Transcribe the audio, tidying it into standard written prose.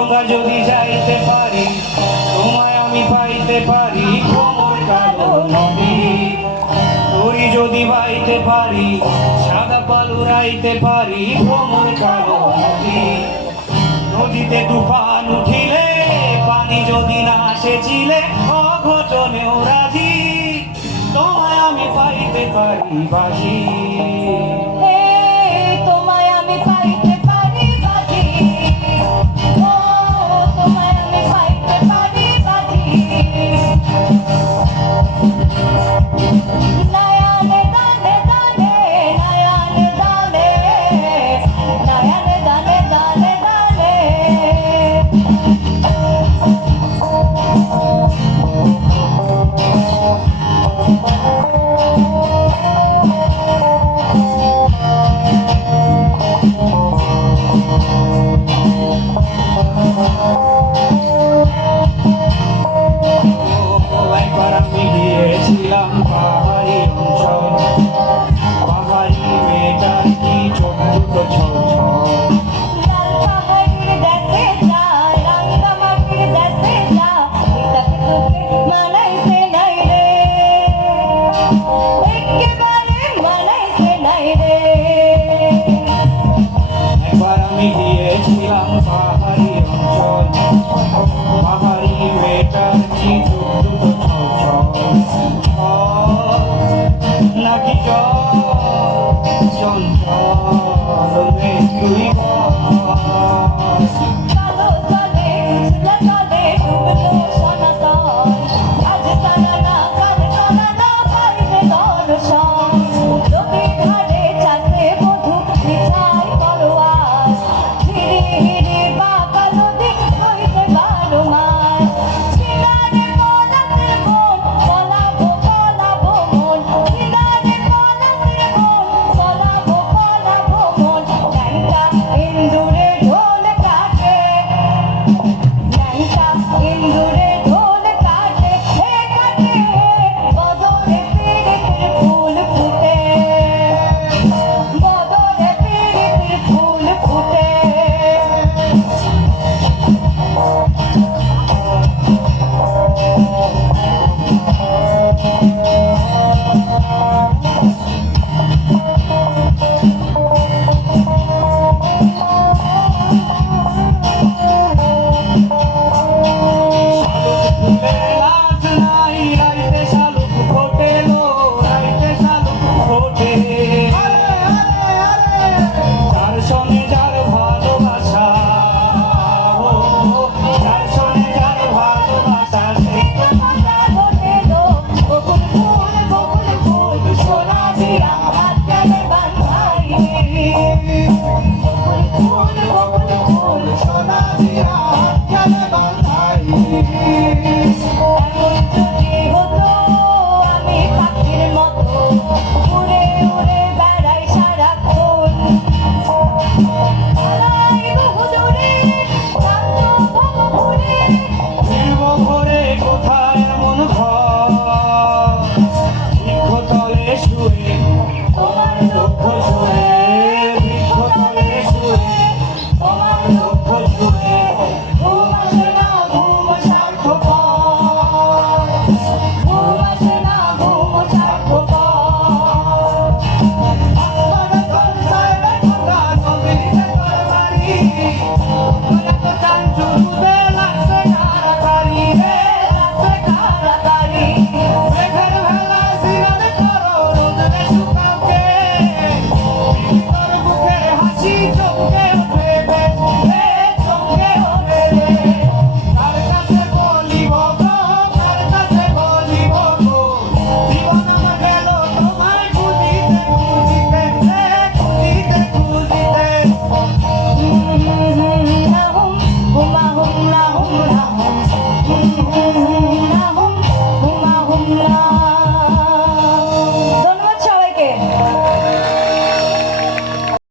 গঙ্গা যদি যাইতে পারি, তোমায় আমি পাইতে পারি কোমর কালো নদী। তরি যদি বাইতে পারি, সাদা পালু রাইতে পারি কোমর কালো নদী। নদীতে তুফান উঠিলে, পানি যদি না সেচিলে, অঘটনেও রাজি, তোমায় আমি পাইতে পারি বাজি। তোমায় আমি পাইতে পারি বাজি, ও তোমায় আমি পাইতে পারি বাজি। নয়নে দানে দানে, নয়নে দানে, নয়নে দানে দানে দানে। একবার আমি গিয়েছিলাম পাহাড়ি অঞ্চল, পাহাড়ি মেয়েটার কি চোখ দুটো ছল ছল। লাল পাহাড়ের দেশে যা, রাঙা মাটির দেশে যা, এটাকে তোকে মানাইছে নাই রে। একেবারে